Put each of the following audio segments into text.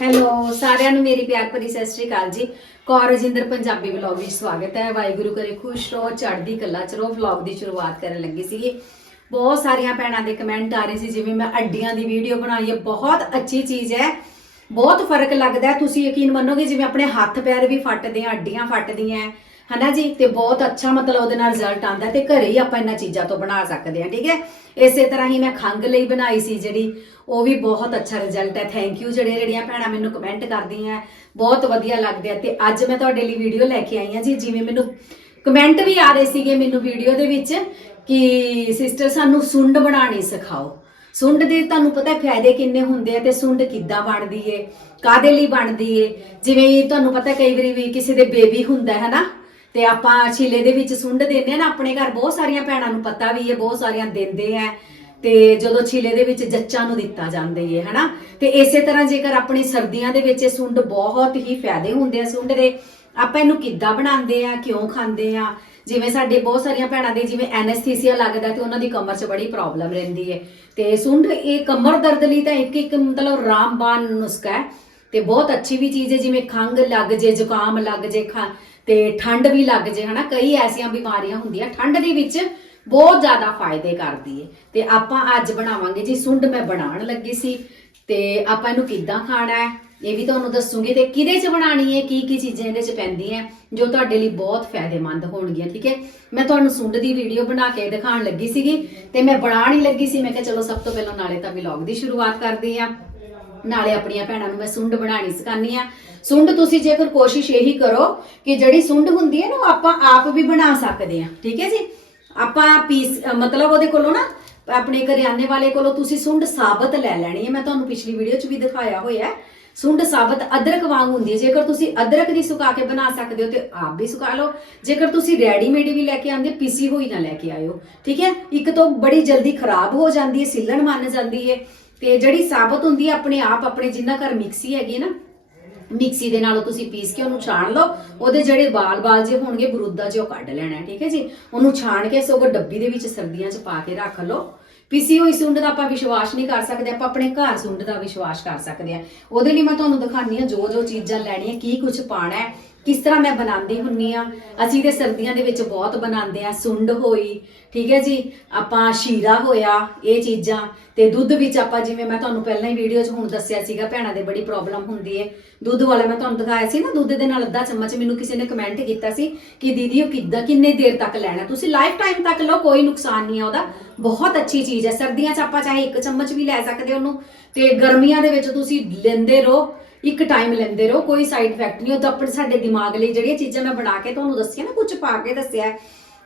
Hello ਸਾਰਿਆਂ ਨੂੰ ਮੇਰੀ ਪਿਆਰ ਭਰੀ ਸਤਿ ਸ਼੍ਰੀ ਅਕਾਲ ਜੀ। ਕੌਰ ਰਜਿੰਦਰ ਪੰਜਾਬੀ ਵਲੌਗ ਵਿੱਚ ਸਵਾਗਤ ਹੈ। ਵਾਹਿਗੁਰੂ ਕਰੇ ਖੁਸ਼ ਰਹੋ ਚੜ੍ਹਦੀ ਕਲਾ ਚ ਰਹੋ। ਵਲੌਗ ਦੀ ਸ਼ੁਰੂਆਤ ਕਰਨ ਲੱਗੀ ਸੀਗੀ। ਬਹੁਤ ਸਾਰੀਆਂ ਭੈਣਾਂ ਦੇ ਕਮੈਂਟ ਆ ਰਹੇ ਸੀ ਜਿਵੇਂ ਮੈਂ ਅੱਡੀਆਂ ਦੀ ਵੀਡੀਓ ਬਣਾਈ ਹੈ। ਬਹੁਤ ਅੱਛੀ ਚੀਜ਼ ਹੈ। ਬਹੁਤ ਫ਼ਰਕ ਲੱਗਦਾ ਤੁਸੀਂ ਯਕੀਨ ਮੰਨੋਗੇ ਜਿਵੇਂ ਆਪਣੇ ਹੱਥ ਪੈਰ ਵੀ ਫੱਟਦੇ ਆ ਅੱਡੀਆਂ ਫੱਟਦੀਆਂ ਹੈ, ਹਨਾ ਜੀ? ਤੇ ਬਹੁਤ ਅੱਛਾ ਮਤਲਬ ਉਹਦੇ ਨਾਲ ਰਿਜ਼ਲਟ ਆਉਂਦਾ ਤੇ ਘਰੇ ਹੀ ਆਪਾਂ ਇਹਨਾਂ ਚੀਜ਼ਾਂ ਤੋਂ ਬਣਾ ਸਕਦੇ ਹਾਂ ਠੀਕ ਹੈ? ਇਸੇ ਤਰ੍ਹਾਂ ਹੀ ਮੈਂ ਖੰਗ ਲਈ ਬਣਾਈ ਸੀ ਜਿਹੜੀ। ਉਹ ਵੀ ਬਹੁਤ ਅੱਛਾ ਰਿਜ਼ਲਟ ਹੈ। ਥੈਂਕ ਯੂ ਜਿਹੜੇ ਜਿਹੜੀਆਂ ਭੈਣਾਂ ਮੈਨੂੰ ਕਮੈਂਟ ਕਰਦੀਆਂ ਬਹੁਤ ਵਧੀਆ ਲੱਗਦੇ ਆ। ਤੇ ਅੱਜ ਮੈਂ ਤੁਹਾਡੇ ਲਈ ਵੀਡੀਓ ਲੈ ਕੇ ਆਈ ਹਾਂ ਜੀ। ਜਿਵੇਂ ਮੈਨੂੰ ਕਮੈਂਟ ਵੀ ਆ ਰਹੇ ਸੀਗੇ ਮੈਨੂੰ ਵੀਡੀਓ ਦੇ ਵਿੱਚ ਕਿ ਸਿਸਟਰ ਸਾਨੂੰ ਸੁੰਡ ਬਣਾਣੀ ਸਿਖਾਓ। ਸੁੰਡ ਦੇ ਤੁਹਾਨੂੰ ਪਤਾ ਫਾਇਦੇ ਕਿੰਨੇ ਹੁੰਦੇ ਆ ਤੇ ਸੁੰਡ ਕਿੱਦਾਂ ਬਣਦੀ ਏ ਕਾਦੇ ਲਈ ਬਣਦੀ ਏ? ਜਿਵੇਂ ਤੁਹਾਨੂੰ ਪਤਾ ਕਈ ਵਾਰੀ ਵੀ ਕਿਸੇ ਦੇ ਬੇਬੀ ਹੁੰਦਾ ਹੈ ਨਾ, ਤੇ ਆਪਾਂ ਛਿਲੇ ਦੇ ਵਿੱਚ ਸੁੰਡ ਦਿੰਦੇ ਆ ਨਾ, ਆਪਣੇ ਘਰ ਬਹੁਤ ਸਾਰੀਆਂ ਭੈਣਾਂ ਨੂੰ ਪਤਾ ਵੀ ਏ, ਬਹੁਤ ਸਾਰੀਆਂ ਦਿੰਦੇ ਆ। ਤੇ ਜਦੋਂ ਛਿਲੇ ਦੇ ਵਿੱਚ ਜੱਚਾਂ ਨੂੰ ਦਿੱਤਾ ਜਾਂਦਾ ਹੈ ਹਨਾ? ਤੇ ਇਸੇ ਤਰ੍ਹਾਂ ਜੇਕਰ ਆਪਣੀ ਸਰਦੀਆਂ ਦੇ ਵਿੱਚ ਇਹ ਸੁੰਡ ਬਹੁਤ ਹੀ ਫਾਇਦੇ ਹੁੰਦੇ ਆ ਸੁੰਡ ਦੇ, ਆਪਾਂ ਇਹਨੂੰ ਕਿੱਦਾਂ ਬਣਾਉਂਦੇ ਆ, ਕਿਉਂ ਖਾਂਦੇ ਆ? ਜਿਵੇਂ ਸਾਡੇ ਬਹੁਤ ਸਾਰੀਆਂ ਭੈਣਾਂ ਦੇ ਜਿਵੇਂ ਐਨੈਸਥੀਸੀਆ ਲੱਗਦਾ ਤੇ ਉਹਨਾਂ ਦੀ ਕਮਰ 'ਚ ਬੜੀ ਪ੍ਰੋਬਲਮ ਰਹਿੰਦੀ ਹੈ ਤੇ ਸੁੰਡ ਇਹ ਕਮਰ ਦਰਦ ਲਈ ਤਾਂ ਇੱਕ ਇੱਕ ਮਤਲਬ ਰਾਮਬਾਨ ਨੁਸਖਾ ਹੈ। ਤੇ ਬਹੁਤ ਅੱਛੀ ਵੀ ਚੀਜ਼ ਹੈ ਜਿਵੇਂ ਖੰਗ ਲੱਗ ਜੇ, ਜ਼ੁਕਾਮ ਲੱਗ ਜੇ, ਖਾ ਤੇ ਠੰਡ ਵੀ ਲੱਗ ਜੇ, ਹਨਾ? ਕਈ ਐਸੀਆਂ ਬਿਮਾਰੀਆਂ ਹੁੰਦੀਆਂ। ਠੰਡ ਦੇ ਵਿੱਚ ਬਹੁਤ ਜ਼ਿਆਦਾ ਫਾਇਦੇ ਕਰਦੀ ਹੈ ਤੇ ਆਪਾਂ ਅੱਜ ਬਣਾਵਾਂਗੇ ਜੀ, ਸੁੰਡ ਮੈਂ ਬਣਾਉਣ ਲੱਗੀ ਸੀ। ਤੇ ਆਪਾਂ ਇਹਨੂੰ ਕਿੱਦਾਂ ਖਾਣਾ ਹੈ, ਇਹ ਵੀ ਤੁਹਾਨੂੰ ਦੱਸੂਗੀ। ਤੇ ਕਿਹਦੇ 'ਚ ਬਣਾਣੀ ਹੈ ਕੀ ਕੀ ਚੀਜ਼ਾਂ ਇਹਦੇ 'ਚ ਪੈਂਦੀਆਂ ਜੋ ਤੁਹਾਡੇ ਲਈ ਬਹੁਤ ਫਾਇਦੇਮੰਦ ਹੋਣਗੀਆਂ, ਠੀਕ ਹੈ? ਮੈਂ ਤੁਹਾਨੂੰ ਸੁੰਡ ਦੀ ਵੀਡੀਓ ਬਣਾ ਕੇ ਦਿਖਾਉਣ ਲੱਗੀ ਸੀਗੀ, ਤੇ ਮੈਂ ਬਣਾਉਣ ਹੀ ਲੱਗੀ ਸੀ। ਮੈਂ ਕਿਹਾ ਚਲੋ ਸਭ ਤੋਂ ਪਹਿਲਾਂ ਨਾਲੇ ਤਾਂ ਵਲੌਗ ਦੀ ਸ਼ੁਰੂਆਤ ਕਰਦੇ ਆ ਨਾਲੇ ਆਪਣੀਆਂ ਭੈਣਾਂ ਨੂੰ ਮੈਂ ਸੁੰਡ ਬਣਾਣੀ ਸਿਖਾਨੀ ਆ ਸੁੰਡ ਤੁਸੀਂ ਜੇਕਰ ਕੋਸ਼ਿਸ਼ ਇਹੀ ਕਰੋ ਕਿ ਜਿਹੜੀ ਸੁੰਡ ਹੁੰਦੀ ਹੈ ਨਾ, ਉਹ ਆਪਾਂ ਆਪ ਵੀ ਬਣਾ ਸਕਦੇ ਆ ਠੀਕ ਹੈ ਜੀ? ਆਪਾਂ ਪੀਸ, ਮਤਲਬ ਉਹਦੇ ਕੋਲੋਂ ਨਾ, ਆਪਣੇ ਕਰਿਆਨੇ ਵਾਲੇ ਕੋਲੋਂ ਤੁਸੀਂ ਸੁੰਡ ਸਾਬਤ ਲੈ ਲੈਣੀ ਹੈ। ਮੈਂ ਤੁਹਾਨੂੰ ਪਿਛਲੀ ਵੀਡੀਓ 'ਚ ਵੀ ਦਿਖਾਇਆ ਹੋਇਆ ਹੈ। ਸੁੰਡ ਸਾਬਤ ਅਦਰਕ ਵਾਂਗ ਹੁੰਦੀ ਹੈ। ਜੇਕਰ ਤੁਸੀਂ ਅਦਰਕ ਦੀ ਸੁਕਾ ਕੇ ਬਣਾ ਸਕਦੇ ਹੋ ਤੇ ਆਪ ਵੀ ਸੁਕਾ ਲਓ। ਜੇਕਰ ਤੁਸੀਂ ਰੈਡੀਮੇਡ ਵੀ ਲੈ ਕੇ ਆਂਦੇ ਪੀਸੀ ਹੋਈ ਨਾ ਲੈ ਕੇ ਆਇਓ। ਠੀਕ ਹੈ? ਇੱਕ ਤੋਂ ਬੜੀ ਜਲਦੀ ਖਰਾਬ ਹੋ ਜਾਂਦੀ ਹੈ, ਸਿੱਲਣ ਮੰਨ ਜਾਂਦੀ ਹੈ। ਤੇ ਜਿਹੜੀ ਸਾਬਤ ਹੁੰਦੀ ਹੈ, ਆਪਣੇ ਆਪ, ਆਪਣੇ ਜਿੰਨਾ ਘਰ ਮਿਕਸੀ ਹੈਗੀ ਹੈ ਨਾ ਮਿਕਸੀ ਦੇ ਨਾਲ ਤੁਸੀਂ ਪੀਸ ਕੇ ਉਹਨੂੰ ਛਾਣ ਲਓ। ਉਹਦੇ ਜਿਹੜੇ ਬਾਲ-ਬਾਲ ਜੇ ਹੋਣਗੇ ਬਰੂਦਾ ਜੇ ਉਹ ਕੱਢ ਲੈਣਾ ਠੀਕ ਹੈ ਜੀ? ਉਹਨੂੰ ਛਾਣ ਕੇ ਸਗੋਂ ਡੱਬੀ ਦੇ ਵਿੱਚ ਸਰਦੀਆਂ 'ਚ ਪਾ ਕੇ ਰੱਖ ਲਓ। ਪੀਸੀ ਹੋਈ ਸੁੰਡ ਦਾ ਆਪਾਂ ਵਿਸ਼ਵਾਸ ਨਹੀਂ ਕਰ ਸਕਦੇ, ਆਪਾਂ ਆਪਣੇ ਘਰ ਸੁੰਡ ਦਾ ਵਿਸ਼ਵਾਸ ਕਰ ਸਕਦੇ ਆ ਉਹਦੇ ਲਈ ਮੈਂ ਤੁਹਾਨੂੰ ਦਿਖਾਉਂਦੀ ਆ ਜੋ ਜੋ ਚੀਜ਼ਾਂ ਲੈਣੀਆਂ, ਕੀ ਕੁਝ ਪਾਣਾ ਹੈ। ਕਿਸ ਤਰ੍ਹਾਂ ਮੈਂ ਬਣਾਉਂਦੀ ਹੁੰਨੀ ਆ? ਅਸੀਂ ਤੇ ਸਰਦੀਆਂ ਦੇ ਵਿੱਚ ਬਹੁਤ ਬਣਾਉਂਦੇ ਆ, ਸੁੰਡ ਹੋਈ, ਠੀਕ ਹੈ ਜੀ? ਆਪਾਂ ਸ਼ੀਰਾ ਹੋਇਆ, ਇਹ ਚੀਜ਼ਾਂ ਤੇ ਦੁੱਧ ਵਿੱਚ ਆਪਾਂ ਜਿਵੇਂ ਮੈਂ ਤੁਹਾਨੂੰ ਪਹਿਲਾਂ ਹੀ ਵੀਡੀਓ 'ਚ ਹੁਣ ਦੱਸਿਆ ਸੀਗਾ, ਭੈਣਾਂ ਦੇ ਬੜੀ ਪ੍ਰੋਬਲਮ ਹੁੰਦੀ ਹੈ ਦੁੱਧ ਵਾਲਾ ਮੈਂ ਤੁਹਾਨੂੰ ਦਿਖਾਇਆ ਸੀ ਨਾ, ਦੁੱਧ ਦੇ ਨਾਲ ਅੱਧਾ ਚਮਚ ਮੈਨੂੰ ਕਿਸੇ ਨੇ ਕਮੈਂਟ ਕੀਤਾ ਸੀ ਕਿ ਦੀਦੀ, ਉਹ ਕਿੱਦਾਂ, ਕਿੰਨੇ ਦੇਰ ਤੱਕ ਲੈਣਾ? ਤੁਸੀਂ ਲਾਈਫ ਟਾਈਮ ਤੱਕ ਲਓ, ਕੋਈ ਨੁਕਸਾਨ ਨਹੀਂ ਆ ਉਹਦਾ। ਬਹੁਤ ਅੱਛੀ ਚੀਜ਼ ਹੈ। ਸਰਦੀਆਂ 'ਚ ਆਪਾਂ ਚਾਹੇ ਇੱਕ ਚਮਚ ਵੀ ਲੈ ਸਕਦੇ ਉਹਨੂੰ ਤੇ ਗਰਮੀਆਂ ਦੇ ਵਿੱਚ ਤੁਸੀਂ ਲੈਂਦੇ ਰਹੋ। ਇੱਕ ਟਾਈਮ ਲੈਂਦੇ ਰਹੋ, ਕੋਈ ਸਾਈਡ ਇਫੈਕਟ ਨਹੀਂ, ਉਹ ਤਾਂ ਆਪਣੇ ਸਾਡੇ ਦਿਮਾਗ ਲਈ ਜਿਹੜੀਆਂ ਚੀਜ਼ਾਂ ਮੈਂ ਬਣਾ ਕੇ ਤੁਹਾਨੂੰ ਦੱਸੀਆਂ ਨਾ ਕੁਝ ਪਾ ਕੇ ਦੱਸਿਆ,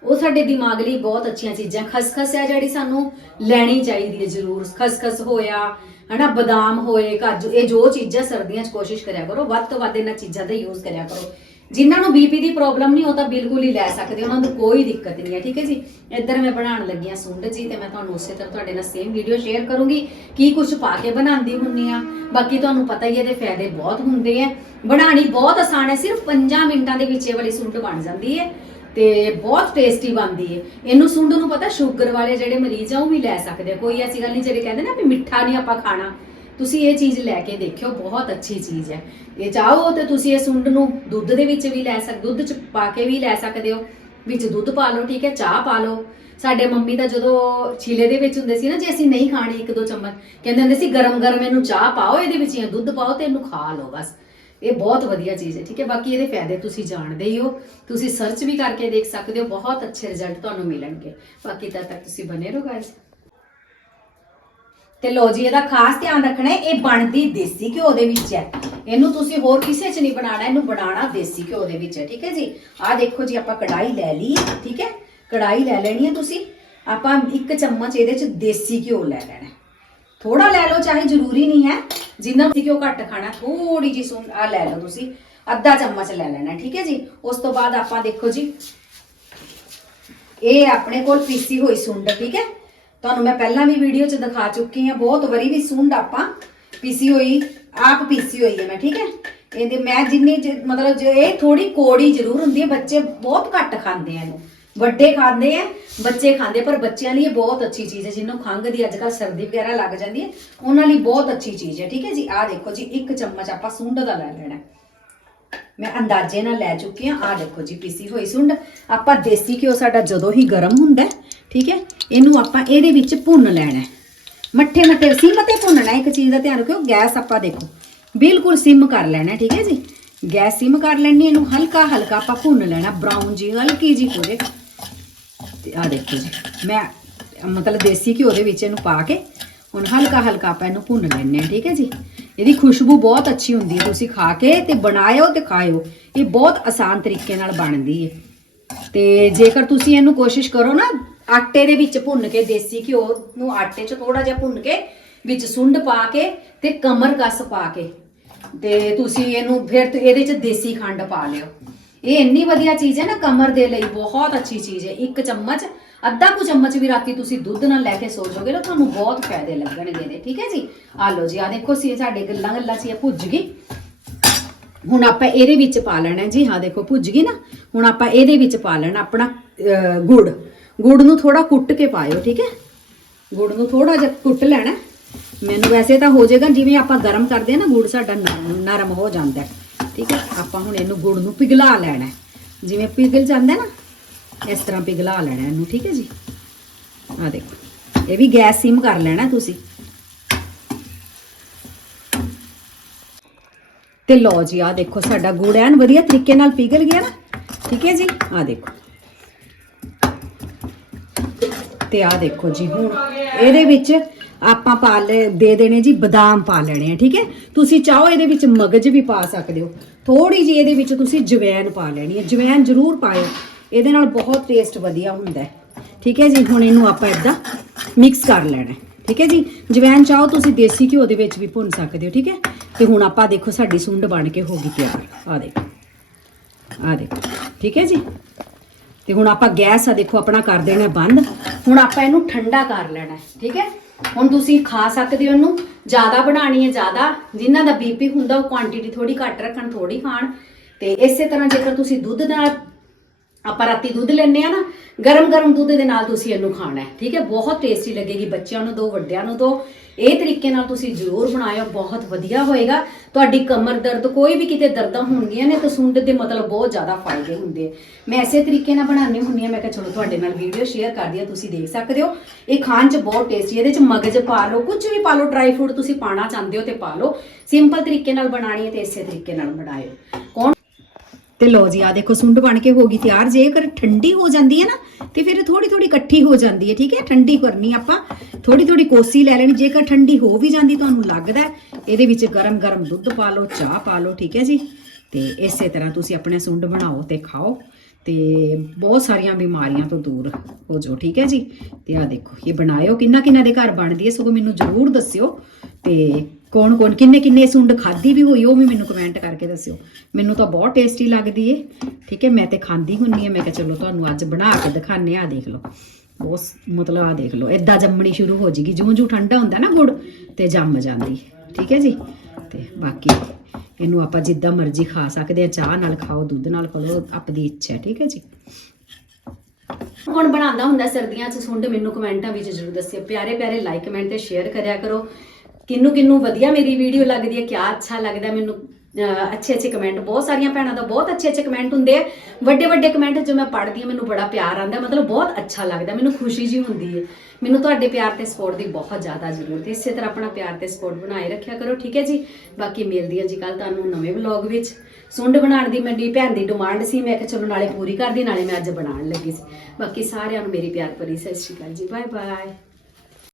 ਉਹ ਸਾਡੇ ਦਿਮਾਗ ਲਈ ਬਹੁਤ ਅੱਛੀਆਂ ਚੀਜ਼ਾਂ, ਖਸਖਸ ਹੈ ਜਿਹੜੀ ਸਾਨੂੰ ਲੈਣੀ ਚਾਹੀਦੀ ਹੈ ਜ਼ਰੂਰ, ਖਸਖਸ ਹੋਇਆ, ਹਨਾ, ਬਦਾਮ ਹੋਏ, ਕਾਜੂ, ਇਹ ਜੋ ਚੀਜ਼ਾਂ ਸਰਦੀਆਂ 'ਚ ਕੋਸ਼ਿਸ਼ ਕਰਿਆ ਕਰੋ, ਵੱਧ ਤੋਂ ਵੱਧ ਇਹਨਾਂ ਚੀਜ਼ਾਂ ਦਾ ਯੂਜ਼ ਕਰਿਆ ਕਰੋ। ਜਿਨ੍ਹਾਂ ਨੂੰ ਬੀਪੀ ਦੀ ਪ੍ਰੋਬਲਮ ਨਹੀਂ, ਉਹ ਤਾਂ ਬਿਲਕੁਲ ਹੀ ਲੈ ਸਕਦੇ ਉਹਨਾਂ ਨੂੰ ਕੋਈ ਦਿੱਕਤ ਨਹੀਂ ਹੈ, ਠੀਕ ਹੈ ਜੀ? ਇੱਧਰ ਮੈਂ ਬਣਾਉਣ ਲੱਗੀ ਹਾਂ ਸੁੰਡ ਜੀ ਤੇ ਮੈਂ ਤੁਹਾਨੂੰ ਉਸੇ ਤਰ੍ਹਾਂ ਤੁਹਾਡੇ ਨਾਲ ਸੇਮ ਵੀਡੀਓ ਸ਼ੇਅਰ ਕਰੂੰਗੀ ਕੀ ਕੁਝ ਪਾ ਕੇ ਬਣਾਉਂਦੀ ਹੁੰਨੀ ਆ। ਬਾਕੀ ਤੁਹਾਨੂੰ ਪਤਾ ਹੀ ਇਹਦੇ ਫਾਇਦੇ ਬਹੁਤ ਹੁੰਦੇ ਆ। ਬਣਾਣੀ ਬਹੁਤ ਆਸਾਨ ਹੈ, ਸਿਰਫ 5 ਮਿੰਟਾਂ ਦੇ ਵਿੱਚ ਇਹ ਵਾਲੀ ਸੁੰਡ ਬਣ ਜਾਂਦੀ ਹੈ ਤੇ ਬਹੁਤ ਟੇਸਟੀ ਬਣਦੀ ਹੈ। ਇਹਨੂੰ ਸੁੰਡ ਨੂੰ ਪਤਾ, ਸ਼ੂਗਰ ਵਾਲੇ ਜਿਹੜੇ ਮਰੀਜ਼ ਆ, ਉਹ ਵੀ ਲੈ ਸਕਦੇ ਆ। ਕੋਈ ਐਸੀ ਗੱਲ ਨਹੀਂ, ਜਿਹੜੇ ਕਹਿੰਦੇ ਨਾ ਵੀ ਮਿੱਠਾ ਨਹੀਂ ਆਪਾਂ ਖਾਣਾ। ਤੁਸੀਂ ਇਹ ਚੀਜ਼ ਲੈ ਕੇ ਦੇਖਿਓ, ਬਹੁਤ ਅੱਛੀ ਚੀਜ਼ ਹੈ। ਇਹ ਚਾਹੋ ਤੇ ਤੁਸੀਂ ਇਹ ਸੁੰਡ ਨੂੰ ਦੁੱਧ ਦੇ ਵਿੱਚ ਵੀ ਲੈ ਸਕਦੇ ਦੁੱਧ ਚ ਪਾ ਕੇ ਵੀ ਲੈ ਸਕਦੇ ਹੋ। ਵਿੱਚ ਦੁੱਧ ਪਾ ਲਓ, ਠੀਕ ਹੈ, ਚਾਹ ਪਾ ਲਓ। ਸਾਡੇ ਮੰਮੀ ਤਾਂ ਜਦੋਂ ਛਿਲੇ ਦੇ ਵਿੱਚ ਹੁੰਦੇ ਸੀ ਨਾ, ਜੇ ਅਸੀਂ ਨਹੀਂ ਖਾਣੀ ਇੱਕ ਦੋ ਚਮਚ, ਕਹਿੰਦੇ ਹੁੰਦੇ ਸੀ, ਗਰਮ ਗਰਮ ਇਹਨੂੰ ਚਾਹ ਪਾਓ, ਇਹਦੇ ਵਿੱਚ ਜਾਂ ਦੁੱਧ ਪਾਓ ਤੇ ਇਹਨੂੰ ਖਾ ਲਓ ਬਸ। ਇਹ ਬਹੁਤ ਵਧੀਆ ਚੀਜ਼ ਹੈ, ਠੀਕ ਹੈ। ਬਾਕੀ ਇਹਦੇ ਫਾਇਦੇ ਤੁਸੀਂ ਜਾਣਦੇ ਹੀ ਹੋ। ਤੁਸੀਂ ਸਰਚ ਵੀ ਕਰਕੇ ਦੇਖ ਸਕਦੇ ਹੋ, ਬਹੁਤ ਅੱਛੇ ਰਿਜ਼ਲਟ ਤੁਹਾਨੂੰ ਮਿਲਣਗੇ। ਬਾਕੀ ਤਦ ਤੱਕ ਤੁਸੀਂ ਬਨੇ ਰਹੋ ਗਾਇਸ ਤੇ ਲੋ ਜੀ, ਇਹਦਾ ਖਾਸ ਧਿਆਨ ਰੱਖਣਾ ਹੈ, ਇਹ ਬਣਦੀ ਦੇਸੀ ਘਿਓ ਦੇ ਵਿੱਚ ਹੈ। ਇਹਨੂੰ ਤੁਸੀਂ ਹੋਰ ਕਿਸੇ 'ਚ ਨਹੀਂ ਬਣਾਉਣਾ, ਇਹਨੂੰ ਬਣਾਉਣਾ ਦੇਸੀ ਘਿਓ ਦੇ ਵਿੱਚ ਹੈ, ਠੀਕ ਹੈ ਜੀ? ਆਹ ਦੇਖੋ ਜੀ, ਆਪਾਂ ਕੜਾਈ ਲੈ ਲਈ, ਠੀਕ ਹੈ? ਕੜਾਈ ਲੈ ਲੈਣੀ ਹੈ ਤੁਸੀਂ। ਆਪਾਂ ਇੱਕ ਚਮਚ ਇਹਦੇ 'ਚ ਦੇਸੀ ਘਿਓ ਲੈ ਲੈਣਾ ਹੈ। ਥੋੜਾ ਲੈ ਲਓ, ਚਾਹੇ ਜ਼ਰੂਰੀ ਨਹੀਂ ਹੈ। ਜਿੰਨਾ ਤੁਸੀਂ ਘਿਓ ਘੱਟ ਖਾਣਾ ਥੋੜੀ ਜੀ ਸੁਣ ਆ ਲੈ ਲਓ ਤੁਸੀਂ। ਅੱਧਾ ਚਮਚ ਲੈ ਲੈਣਾ, ਠੀਕ ਹੈ ਜੀ? ਉਸ ਤੋਂ ਬਾਅਦ ਆਪਾਂ ਦੇਖੋ ਜੀ, ਇਹ ਆਪਣੇ ਕੋਲ ਪੀਸੀ ਹੋਈ ਸੁੰਡ, ਠੀਕ ਹੈ? ਤੁਹਾਨੂੰ ਮੈਂ ਪਹਿਲਾਂ ਵੀ ਵੀਡੀਓ 'ਚ ਦਿਖਾ ਚੁੱਕੀ ਹਾਂ ਬਹੁਤ ਵਾਰੀ ਵੀ ਸੁੰਡ ਆਪਾਂ ਪੀਸੀ ਹੋਈ ਆਪ ਪੀਸੀ ਹੋਈ ਹੈ ਮੈਂ ਠੀਕ ਹੈ? ਇਹਦੇ ਮੈਂ ਜਿੰਨੀ ਜ- ਮਤਲਬ ਜੇ ਇਹ ਥੋੜੀ ਕੋੜੀ ਜ਼ਰੂਰ ਹੁੰਦੀ ਹੈ ਬੱਚੇ ਬਹੁਤ ਘੱਟ ਖਾਂਦੇ ਆ ਇਹਨੂੰ। ਵੱਡੇ ਖਾਂਦੇ ਆ ਬੱਚੇ ਖਾਂਦੇ ਪਰ ਬੱਚਿਆਂ ਲਈ ਇਹ ਬਹੁਤ ਅੱਛੀ ਚੀਜ਼ ਹੈ ਜਿਹਨੂੰ ਖੰਘ ਦੀ ਅੱਜ ਕੱਲ੍ਹ ਸਰਦੀ ਵਗੈਰਾ ਲੱਗ ਜਾਂਦੀ ਹੈ ਉਹਨਾਂ ਲਈ ਬਹੁਤ ਅੱਛੀ ਚੀਜ਼ ਹੈ ਠੀਕ ਹੈ ਜੀ? ਆਹ ਦੇਖੋ ਜੀ ਇੱਕ ਚਮਚ ਆਪਾਂ ਸੁੰਡ ਦਾ ਲੈ ਲੈਣਾ ਮੈਂ ਅੰਦਾਜ਼ੇ ਨਾਲ ਲੈ ਚੁੱਕੀ ਹਾਂ ਆਹ ਦੇਖੋ ਜੀ ਪੀਸੀ ਹੋਈ ਸੁੰਡ। ਆਪਾਂ ਦੇਸੀ ਘਿਓ ਸਾਡਾ ਜਦੋਂ ਹੀ ਗਰਮ ਹੁੰਦਾ ਹੈ, ਠੀਕ ਹੈ? ਇਹਨੂੰ ਆਪਾਂ ਇਹਦੇ ਵਿੱਚ ਭੁੰਨ ਲੈਣਾ ਮੱਠੇ ਮੱਠੇ, ਸਿਮ ਤੇ ਭੁੰਨਣਾ ਇੱਕ ਚੀਜ਼ ਦਾ ਧਿਆਨ ਰੱਖਿਓ, ਗੈਸ ਆਪਾਂ ਦੇਖੋ, ਬਿਲਕੁਲ ਸਿਮ ਕਰ ਲੈਣਾ ਠੀਕ ਹੈ ਜੀ? ਗੈਸ ਸਿਮ ਕਰ ਲੈਣੀ ਇਹਨੂੰ ਹਲਕਾ ਹਲਕਾ ਆਪਾਂ ਭੁੰਨ ਲੈਣਾ ਬਰਾਊਨ ਜੀ ਹਲਕੀ ਜੀ ਹੋ ਜੇ। ਤੇ ਆ ਦੇਖੋ ਜੀ, ਮੈਂ ਮਤਲਬ ਦੇਸੀ ਘਿਓ ਦੇ ਵਿੱਚ ਇਹਨੂੰ ਪਾ ਕੇ ਹੁਣ ਹਲਕਾ ਹਲਕਾ ਆਪਾਂ ਇਹਨੂੰ ਭੁੰਨ ਲੈਣੇ ਆ ਠੀਕ ਹੈ ਜੀ? ਇਹਦੀ ਖੁਸ਼ਬੂ ਬਹੁਤ ਅੱਛੀ ਹੁੰਦੀ ਹੈ, ਤੁਸੀਂ ਖਾ ਕੇ ਤੇ ਬਣਾਇਓ ਤੇ ਖਾਇਓ। ਇਹ ਬਹੁਤ ਆਸਾਨ ਤਰੀਕੇ ਨਾਲ ਬਣਦੀ ਹੈ। ਤੇ ਜੇਕਰ ਤੁਸੀਂ ਇਹਨੂੰ ਕੋਸ਼ਿਸ਼ ਕਰੋ ਨਾ ਆਟੇ ਦੇ ਵਿੱਚ ਭੁੰਨ ਕੇ, ਦੇਸੀ ਘਿਓ ਨੂੰ ਆਟੇ 'ਚ ਥੋੜਾ ਜਿਹਾ ਭੁੰਨ ਕੇ, ਵਿੱਚ ਸੁੰਡ ਪਾ ਕੇ ਤੇ ਕਮਰ ਕਸ ਪਾ ਕੇ। ਤੇ ਤੁਸੀਂ ਇਹਨੂੰ ਫਿਰ ਇਹਦੇ 'ਚ ਦੇਸੀ ਖੰਡ ਪਾ ਲਿਓ। ਇਹ ਇੰਨੀ ਵਧੀਆ ਚੀਜ਼ ਹੈ ਨਾ, ਕਮਰ ਦੇ ਲਈ ਬਹੁਤ ਅੱਛੀ ਚੀਜ਼ ਹੈ। ਇੱਕ ਚਮਚ, ਅੱਧਾ ਕੁ ਚਮਚ ਵੀ ਰਾਤੀ ਤੁਸੀਂ ਦੁੱਧ ਨਾਲ ਲੈ ਕੇ ਸੋ ਜਾਓਗੇ ਨਾ, ਤੁਹਾਨੂੰ ਬਹੁਤ ਫਾਇਦੇ ਲੱਗਣਗੇ ਇਹਦੇ, ਠੀਕ ਹੈ ਜੀ? ਆ ਲਓ ਜੀ, ਆ ਦੇਖੋ ਸੀ ਸਾਡੇ ਗੱਲਾਂ ਗੱਲਾਂ ਸੀ ਇਹ ਭੁੱਜ ਗਈ। ਹੁਣ ਆਪਾਂ ਇਹਦੇ ਵਿੱਚ ਪਾ ਲੈਣਾ ਜੀ ਹਾਂ ਦੇਖੋ ਭੁੱਜ ਗਈ ਨਾ। ਹੁਣ ਆਪਾਂ ਇਹਦੇ ਵਿੱਚ ਪਾ ਲੈਣਾ ਆਪਣਾ ਗੁੜ। ਗੁੜ ਨੂੰ ਥੋੜਾ ਕੁੱਟ ਕੇ ਪਾਇਓ, ਠੀਕ ਹੈ? ਗੁੜ ਨੂੰ ਥੋੜਾ ਜਿਹਾ ਕੁੱਟ ਲੈਣਾ। ਮੈਨੂੰ ਵੈਸੇ ਤਾਂ ਹੋ ਜਾਏਗਾ, ਜਿਵੇਂ ਆਪਾਂ ਗਰਮ ਕਰਦੇ ਆ ਨਾ, ਗੁੜ ਸਾਡਾ ਨਰਮ ਹੋ ਜਾਂਦਾ ਠੀਕ ਹੈ? ਆਪਾਂ ਹੁਣ ਇਹਨੂੰ ਗੁੜ ਨੂੰ ਪਿਘਲਾ ਲੈਣਾ ਜਿਵੇਂ ਪਿਘਲ ਜਾਂਦਾ ਨਾ, ਇਸ ਤਰ੍ਹਾਂ ਪਿਘਲਾ ਲੈਣਾ ਇਹਨੂੰ, ਠੀਕ ਹੈ ਜੀ? ਆ ਦੇਖੋ, ਇਹ ਵੀ ਗੈਸ ਸਿਮ ਕਰ ਲੈਣਾ ਤੁਸੀਂ। ਤੇ ਲਓ ਜੀ ਆ ਦੇਖੋ, ਸਾਡਾ ਗੁੜ ਐਨ ਵਧੀਆ ਤਰੀਕੇ ਨਾਲ ਪਿਘਲ ਗਿਆ ਨਾ, ਠੀਕ ਹੈ ਜੀ? ਆ ਦੇਖੋ। ਤੇ ਆਹ ਦੇਖੋ ਜੀ, ਹੁਣ ਇਹਦੇ ਵਿੱਚ ਆਪਾਂ ਪਾ ਲੈ ਦੇ ਦੇਣੇ ਜੀ ਬਦਾਮ ਪਾ ਲੈਣੇ ਆ, ਠੀਕ ਹੈ? ਤੁਸੀਂ ਚਾਹੋ ਇਹਦੇ ਵਿੱਚ ਮਗਜ ਵੀ ਪਾ ਸਕਦੇ ਹੋ। ਥੋੜੀ ਜੀ ਇਹਦੇ ਵਿੱਚ ਤੁਸੀਂ ਜਵੈਨ ਪਾ ਲੈਣੀ ਹੈ। ਜਵੈਨ ਜ਼ਰੂਰ ਪਾਇਓ। ਇਹਦੇ ਨਾਲ ਬਹੁਤ ਟੇਸਟ ਵਧੀਆ ਹੁੰਦਾ ਹੈ। ਠੀਕ ਹੈ ਜੀ? ਹੁਣ ਇਹਨੂੰ ਆਪਾਂ ਇਦਾਂ ਮਿਕਸ ਕਰ ਲੈਣਾ ਠੀਕ ਹੈ ਜੀ? ਜਵੈਨ ਚਾਹੋ ਤੁਸੀਂ ਦੇਸੀ ਘਿਓ ਦੇ ਵਿੱਚ ਵੀ ਭੁੰਨ ਸਕਦੇ ਹੋ, ਠੀਕ ਹੈ? ਤੇ ਹੁਣ ਆਪਾਂ ਦੇਖੋ ਸਾਡੀ ਸੁੰਡ ਬਣ ਕੇ ਹੋ ਗਈ ਤਿਆਰ। ਆ ਦੇਖੋ। ਆ ਦੇਖੋ। ਠੀਕ ਹੈ ਜੀ? ਤੇ ਹੁਣ ਆਪਾਂ ਗੈਸ ਆ, ਦੇਖੋ ਆਪਣਾ ਕਰ ਦੇਣਾ ਬੰਦ। ਹੁਣ ਆਪਾਂ ਇਹਨੂੰ ਠੰਡਾ ਕਰ ਲੈਣਾ ਠੀਕ ਹੈ? ਹੁਣ ਤੁਸੀਂ ਖਾ ਸਕਦੇ ਹੋ ਇਹਨੂੰ, ਜ਼ਿਆਦਾ ਬਣਾਣੀ ਹੈ ਜ਼ਿਆਦਾ। ਜਿਨ੍ਹਾਂ ਦਾ ਬੀਪੀ ਹੁੰਦਾ, ਉਹ ਕੁਆਂਟੀਟੀ ਥੋੜੀ ਘੱਟ ਰੱਖਣ ਥੋੜੀ ਖਾਣ। ਤੇ ਇਸੇ ਤਰ੍ਹਾਂ ਜੇਕਰ ਤੁਸੀਂ ਦੁੱਧ ਨਾਲ ਆਪਾਂ ਰਾਤੀ ਦੁੱਧ ਲੈਣੇ ਆ ਨਾ ਗਰਮ ਗਰਮ ਦੁੱਧ ਦੇ ਨਾਲ ਤੁਸੀਂ ਇਹਨੂੰ ਖਾਣਾ ਹੈ, ਠੀਕ ਹੈ? ਬਹੁਤ ਟੇਸਟੀ ਲੱਗੇਗੀ ਬੱਚਿਆਂ ਨੂੰ ਦੋ, ਵੱਡਿਆਂ ਨੂੰ ਦੋ। ਇਹ ਤਰੀਕੇ ਨਾਲ ਤੁਸੀਂ ਜ਼ਰੂਰ ਬਣਾਇਓ, ਬਹੁਤ ਵਧੀਆ ਹੋਏਗਾ। ਤੁਹਾਡੀ ਕਮਰ ਦਰਦ ਕੋਈ ਵੀ ਕਿਤੇ ਦਰਦਾਂ ਹੋਣਗੀਆਂ ਨੇ, ਤਾਂ ਸੁੰਡ ਦੇ ਮਤਲਬ ਬਹੁਤ ਜ਼ਿਆਦਾ ਫਾਇਦੇ ਹੁੰਦੇ ਆ। ਮੈਂ ਇਸੇ ਤਰੀਕੇ ਨਾਲ ਬਣਾਉਂਦੀ ਹੁੰਦੀ ਆ ਮੈਂ ਕਿਹਾ ਚਲੋ ਤੁਹਾਡੇ ਨਾਲ ਵੀਡੀਓ ਸ਼ੇਅਰ ਕਰਦੀ ਆ ਤੁਸੀਂ ਦੇਖ ਸਕਦੇ ਹੋ। ਇਹ ਖਾਣ 'ਚ ਬਹੁਤ ਟੇਸਟੀ ਇਹਦੇ 'ਚ ਮਗਜ ਪਾ ਲਓ ਕੁਝ ਵੀ ਪਾ ਲਓ ਡਰਾਈ ਫਰੂਟ ਤੁਸੀਂ ਪਾਣਾ ਚਾਹੁੰਦੇ ਹੋ ਤੇ ਪਾ ਲਓ। ਸਿੰਪਲ ਤਰੀਕੇ ਨਾਲ ਬਣਾਣੀ ਹੈ ਤੇ ਇਸੇ ਤਰੀਕੇ ਨਾਲ ਬਣਾਇਓ। ਕੌਣ ਤੇ ਲੋ ਜੀ ਆ ਦੇਖੋ, ਸੁੰਡ ਬਣ ਕੇ ਹੋ ਗਈ ਤਿਆਰ। ਜੇਕਰ ਠੰਡੀ ਹੋ ਜਾਂਦੀ ਹੈ ਨਾ, ਤੇ ਫਿਰ ਥੋੜੀ ਥੋੜੀ ਇਕੱਠੀ ਹੋ ਜਾਂਦੀ ਹੈ, ਠੀਕ ਹੈ? ਠੰਡੀ ਕਰਨੀ ਆਪਾਂ। ਥੋੜੀ ਥੋੜੀ ਕੋਸੀ ਲੈ ਲੈਣੀ। ਜੇਕਰ ਠੰਡੀ ਹੋ ਵੀ ਜਾਂਦੀ, ਤੁਹਾਨੂੰ ਲੱਗਦਾ ਇਹਦੇ ਵਿੱਚ ਗਰਮ ਗਰਮ ਦੁੱਧ ਪਾ ਲਓ, ਚਾਹ ਪਾ ਲਓ, ਠੀਕ ਹੈ ਜੀ? ਤੇ ਇਸੇ ਤਰ੍ਹਾਂ ਤੁਸੀਂ ਆਪਣੇ ਸੁੰਡ ਬਣਾਓ ਤੇ ਖਾਓ। ਤੇ ਬਹੁਤ ਸਾਰੀਆਂ ਬਿਮਾਰੀਆਂ ਤੋਂ ਦੂਰ ਹੋ ਜਾਓ, ਠੀਕ ਹੈ ਜੀ? ਤੇ ਆ ਦੇਖੋ, ਇਹ ਬਣਾਇਓ। ਕਿੰਨਾ ਕਿੰਨਾ ਦੇ ਘਰ ਬਣਦੀ ਹੈ, ਸਗੋਂ ਮੈਨੂੰ ਜ਼ਰੂਰ ਦੱਸਿਓ। ਤੇ ਕੌਣ ਕੌਣ, ਕਿੰਨੇ ਕਿੰਨੇ ਸੁੰਡ ਖਾਦੀ ਵੀ ਹੋਈ, ਉਹ ਵੀ ਮੈਨੂੰ ਕਮੈਂਟ ਕਰਕੇ ਦੱਸਿਓ। ਮੈਨੂੰ ਤਾਂ ਬਹੁਤ ਟੇਸਟੀ ਲੱਗਦੀ ਏ। ਠੀਕ ਹੈ ਮੈਂ ਤੇ ਖਾਂਦੀ ਹੁੰਨੀ ਆ, ਮੈਂ ਕਿਹਾ ਚਲੋ ਤੁਹਾਨੂੰ ਅੱਜ ਬਣਾ ਕੇ ਦਿਖਾਣੇ ਆ ਦੇਖ ਲਓ। ਬਹੁਤ ਮਤਲਬ ਆ ਦੇਖ ਲਓ, ਏਦਾਂ ਜੰਮਣੀ ਸ਼ੁਰੂ ਹੋ ਜੇਗੀ। ਜਿਉਂ ਜਿਉਂ ਠੰਡਾ ਹੁੰਦਾ ਨਾ ਗੁੜ, ਤੇ ਜੰਮ ਜਾਂਦੀ ਠੀਕ ਹੈ ਜੀ? ਤੇ ਬਾਕੀ ਇਹਨੂੰ ਆਪਾਂ ਜਿੱਦਾਂ ਮਰਜ਼ੀ ਖਾ ਸਕਦੇ ਆ, ਚਾਹ ਨਾਲ ਖਾਓ, ਦੁੱਧ ਨਾਲ ਖਾਓ ਆਪਣੀ ਇੱਛਾ ਹੈ ਠੀਕ ਹੈ ਜੀ? ਹੁਣ ਬਣਾਉਂਦਾ ਹੁੰਦਾ ਸਰਦੀਆਂ 'ਚ ਸੁੰਡ, ਮੈਨੂੰ ਕਮੈਂਟਾਂ ਵਿੱਚ ਜ਼ਰੂਰ ਦੱਸਿਓ। ਪਿਆਰੇ ਪਿਆਰੇ ਲਾਈਕ ਕਮੈਂਟ ਤੇ ਸ਼ੇਅਰ ਕਰਿਆ ਕਰੋ। ਕਿੰਨੂੰ ਕਿੰਨੂੰ ਵਧੀਆ ਮੇਰੀ ਵੀਡੀਓ ਲੱਗਦੀ ਹੈ, ਕਿਆ ਅੱਛਾ ਲੱਗਦਾ ਮੈਨੂੰ ਅੱਛੇ ਅੱਛੇ ਕਮੈਂਟ ਬਹੁਤ ਸਾਰੀਆਂ ਭੈਣਾਂ ਦਾ ਬਹੁਤ ਅੱਛੇ ਅੱਛੇ ਕਮੈਂਟ ਹੁੰਦੇ ਆ। ਵੱਡੇ ਵੱਡੇ ਕਮੈਂਟ ਜੋ ਮੈਂ ਪੜ੍ਹਦੀ ਹਾਂ, ਮੈਨੂੰ ਬੜਾ ਪਿਆਰ ਆਉਂਦਾ ਮਤਲਬ ਬਹੁਤ ਅੱਛਾ ਲੱਗਦਾ ਮੈਨੂੰ ਖੁਸ਼ੀ ਜੀ ਹੁੰਦੀ ਹੈ। ਮੈਨੂੰ ਤੁਹਾਡੇ ਪਿਆਰ ਤੇ ਸਪੋਰਟ ਦੀ ਬਹੁਤ ਜ਼ਿਆਦਾ ਜ਼ਰੂਰਤ ਹੈ। ਇਸੇ ਤਰ੍ਹਾਂ ਆਪਣਾ ਪਿਆਰ ਤੇ ਸਪੋਰਟ ਬਣਾਏ ਰੱਖਿਆ ਕਰੋ, ਠੀਕ ਹੈ ਜੀ? ਬਾਕੀ ਮਿਲਦੀ ਹਾਂ ਜੀ ਕੱਲ ਤੁਹਾਨੂੰ ਨਵੇਂ ਵਲੌਗ ਵਿੱਚ। ਸੁੰਡ ਬਣਾਉਣ ਦੀ ਮੇਰੀ ਭੈਣ ਦੀ ਡਿਮਾਂਡ ਸੀ, ਮੈਂ ਕਿਹਾ ਚਲੋ ਨਾਲੇ ਪੂਰੀ ਕਰਦੀ, ਨਾਲੇ ਮੈਂ ਅੱਜ ਬਣਾਉਣ ਲੱਗੀ ਸੀ। ਬਾਕੀ ਸਾਰਿਆਂ ਨੂੰ ਮੇਰੀ ਪਿਆਰ ਭਰੀ ਸਤਿ ਸ਼੍ਰੀ ਅਕਾਲ ਜੀ ਬਾਏ ਬਾਏ